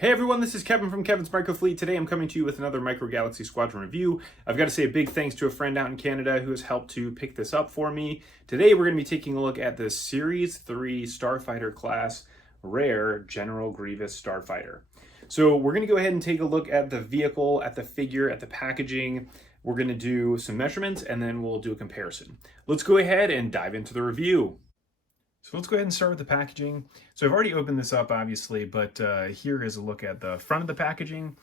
Hey everyone, this is Kevin from Kevin's Microfleet. Today I'm coming to you with another Micro Galaxy Squadron review. I've got to say a big thanks to a friend out in Canada who has helped to pick this up for me. Today we're going to be taking a look at the Series 3 Starfighter Class Rare General Grievous Starfighter. So we're going to go ahead and take a look at the vehicle, at the figure, at the packaging. We're going to do some measurements and then we'll do a comparison. Let's go ahead and dive into the review. So let's go ahead and start with the packaging. So I've already opened this up, obviously, but here is a look at the front of the packaging.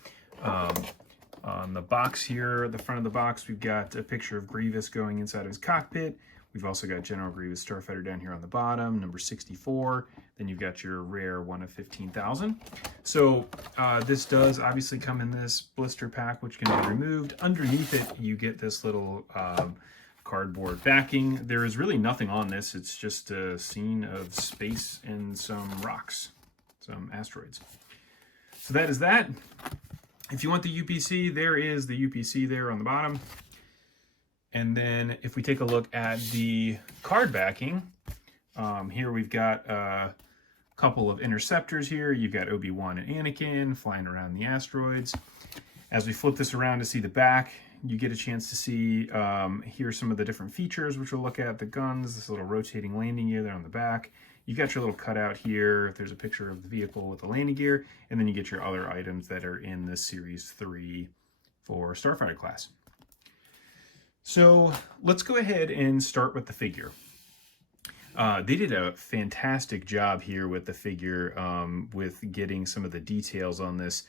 On the box here, the front of the box, we've got a picture of Grevious going inside of his cockpit. We've also got General Grievous Starfighter down here on the bottom, number 64. Then you've got your rare 1 of 15,000. So this does obviously come in this blister pack, which can be removed. Underneath it, you get this little cardboard backing. There is really nothing on this. It's just a scene of space and some rocks, some asteroids. So that is that. If you want the UPC, there is the UPC there on the bottom. And then if we take a look at the card backing, here we've got a couple of interceptors here. You've got Obi-Wan and Anakin flying around the asteroids. As we flip this around to see the back, you get a chance to see here some of the different features, which we'll look at. The guns, this little rotating landing gear there on the back. You've got your little cutout here. There's a picture of the vehicle with the landing gear. And then you get your other items that are in the Series 3 for Starfighter Class. So let's go ahead and start with the figure. They did a fantastic job here with the figure, with getting some of the details on this.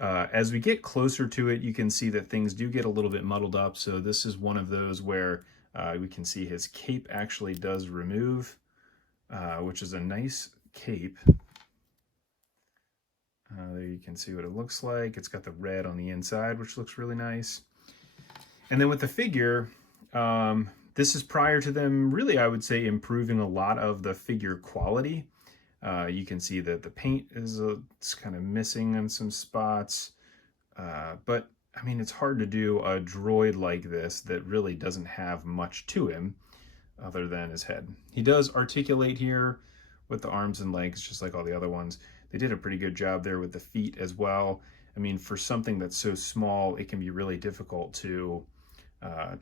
As we get closer to it, you can see that things do get a little bit muddled up. So this is one of those where we can see his cape actually does remove, which is a nice cape. There you can see what it looks like. It's got the red on the inside, which looks really nice. And then with the figure, this is prior to them really, I would say, improving a lot of the figure quality. You can see that the paint is it's kind of missing in some spots, but I mean, it's hard to do a droid like this that really doesn't have much to him other than his head. He does articulate here with the arms and legs, just like all the other ones. They did a pretty good job there with the feet as well. I mean, for something that's so small, it can be really difficult to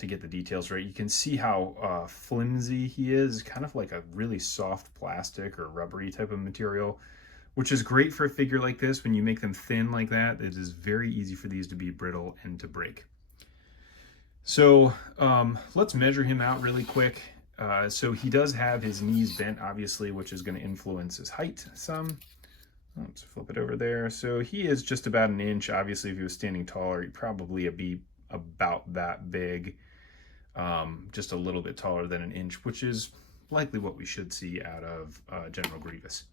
get the details right. You can see how flimsy he is, kind of like a really soft plastic or rubbery type of material, which is great for a figure like this. When you make them thin like that, it is very easy for these to be brittle and to break. So let's measure him out really quick. So he does have his knees bent, obviously, which is going to influence his height some. Let's flip it over there. So he is just about an inch. Obviously, if he was standing taller, he'd probably be about that big, just a little bit taller than an inch, which is likely what we should see out of General Grievous.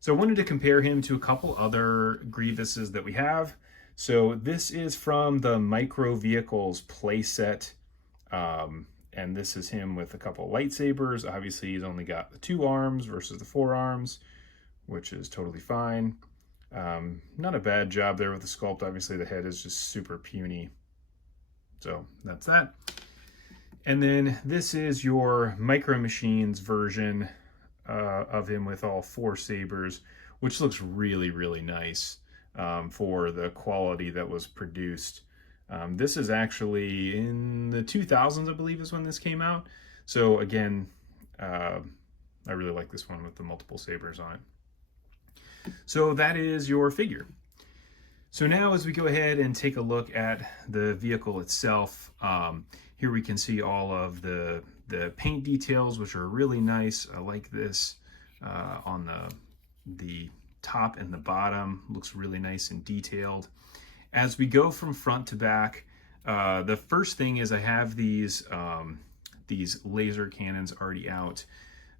So I wanted to compare him to a couple other Grievouses that we have. So this is from the Micro Vehicles playset, and this is him with a couple lightsabers. Obviously, he's only got the 2 arms versus the 4 arms, which is totally fine. Not a bad job there with the sculpt. Obviously, the head is just super puny. So that's that. And then this is your Micro Machines version of him with all 4 sabers, which looks really, really nice for the quality that was produced. This is actually in the 2000s, I believe, is when this came out. So again, I really like this one with the multiple sabers on it. So that is your figure. So now as we go ahead and take a look at the vehicle itself, here we can see all of the paint details, which are really nice. I like this on the top and the bottom. Looks really nice and detailed. As we go from front to back, the first thing is I have these laser cannons already out.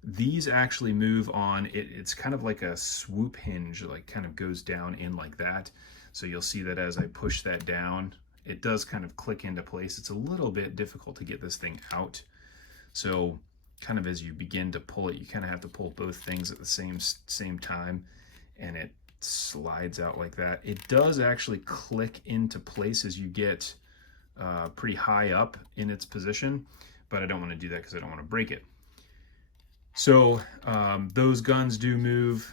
These actually move on, it's kind of like a swoop hinge, like kind of goes down in like that. So you'll see that as I push that down, it does kind of click into place. It's a little bit difficult to get this thing out. So kind of as you begin to pull it, you kind of have to pull both things at the same time, and it slides out like that. It does actually click into place as you get pretty high up in its position, but I don't want to do that because I don't want to break it. So those guns do move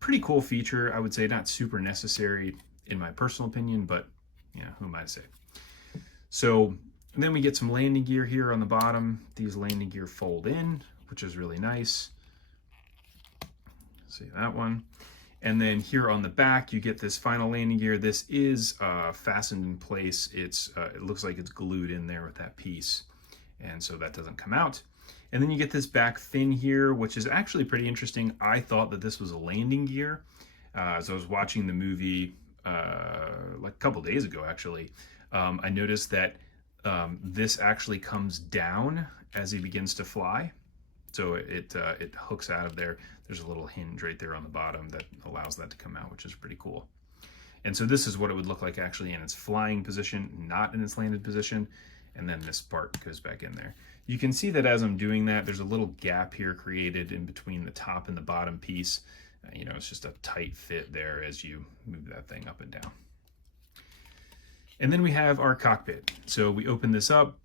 Pretty cool feature, I would say. Not super necessary in my personal opinion, but you know, who am I to say? So then we get some landing gear here on the bottom. These landing gear fold in, which is really nice. See that one. And then here on the back, you get this final landing gear. This is fastened in place. It looks like it's glued in there with that piece. And so that doesn't come out. And then you get this back fin here, which is actually pretty interesting. I thought that this was a landing gear. As I was watching the movie like a couple days ago, actually, I noticed that this actually comes down as he begins to fly. So it hooks out of there. There's a little hinge right there on the bottom that allows that to come out, which is pretty cool. And so this is what it would look like actually in its flying position, not in its landed position. And then this part goes back in there. You can see that as I'm doing that, there's a little gap here created in between the top and the bottom piece. You know, it's just a tight fit there as you move that thing up and down. And then we have our cockpit. So we open this up.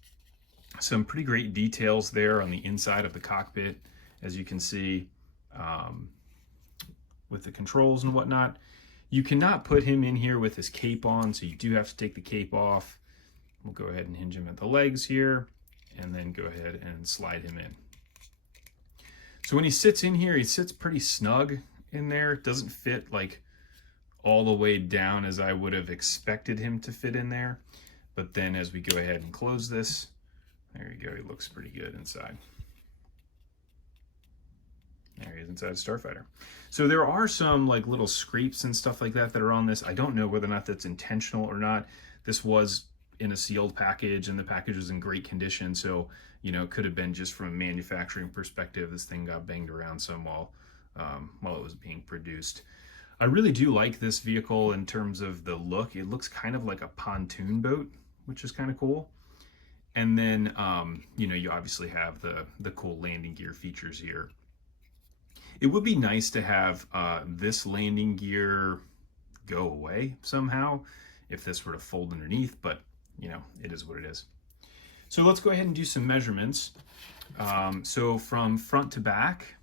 Some pretty great details there on the inside of the cockpit, as you can see, with the controls and whatnot. You cannot put him in here with his cape on, so you do have to take the cape off. We'll go ahead and hinge him at the legs here, and then go ahead and slide him in. So when he sits in here, he sits pretty snug in there. It doesn't fit like all the way down as I would have expected him to fit in there. But then as we go ahead and close this, there you go, he looks pretty good inside. There he is inside Starfighter. So there are some like little scrapes and stuff like that are on this. I don't know whether or not that's intentional or not. This was in a sealed package and the package was in great condition. So, you know, it could have been just from a manufacturing perspective, this thing got banged around some while it was being produced. I really do like this vehicle in terms of the look. It looks kind of like a pontoon boat, which is kind of cool. And then, you know, you obviously have the cool landing gear features here. It would be nice to have this landing gear go away somehow if this were to fold underneath, but you know, it is what it is. So let's go ahead and do some measurements. So from front to back,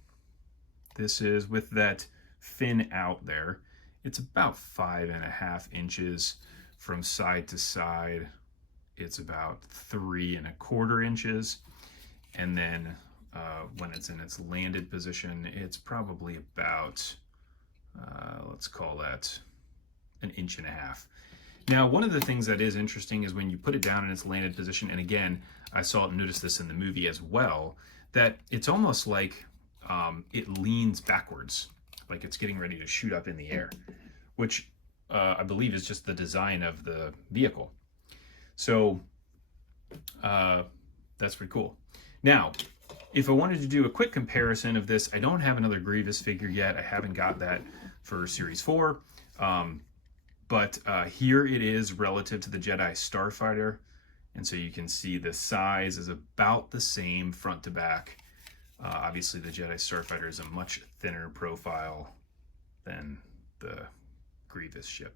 this is with that fin out there. It's about 5.5 inches. From side to side, it's about 3.25 inches. And then when it's in its landed position, it's probably about, let's call that 1.5 inches. Now, one of the things that is interesting is when you put it down in its landed position, and again, I saw it, notice this in the movie as well, that it's almost like it leans backwards, like it's getting ready to shoot up in the air, which I believe is just the design of the vehicle. So that's pretty cool. Now, if I wanted to do a quick comparison of this, I don't have another Grievous figure yet. I haven't got that for Series 4. But here it is relative to the Jedi Starfighter. And so you can see the size is about the same front to back. Obviously the Jedi Starfighter is a much thinner profile than the Grievous ship.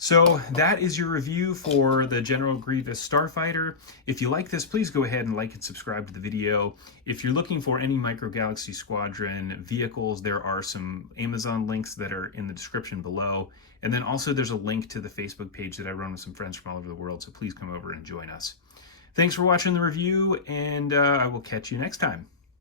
So that is your review for the General Grievous Starfighter. If you like this, please go ahead and like and subscribe to the video. If you're looking for any Micro Galaxy Squadron vehicles, there are some Amazon links that are in the description below. And then also there's a link to the Facebook page that I run with some friends from all over the world, so please come over and join us. Thanks for watching the review, and I will catch you next time.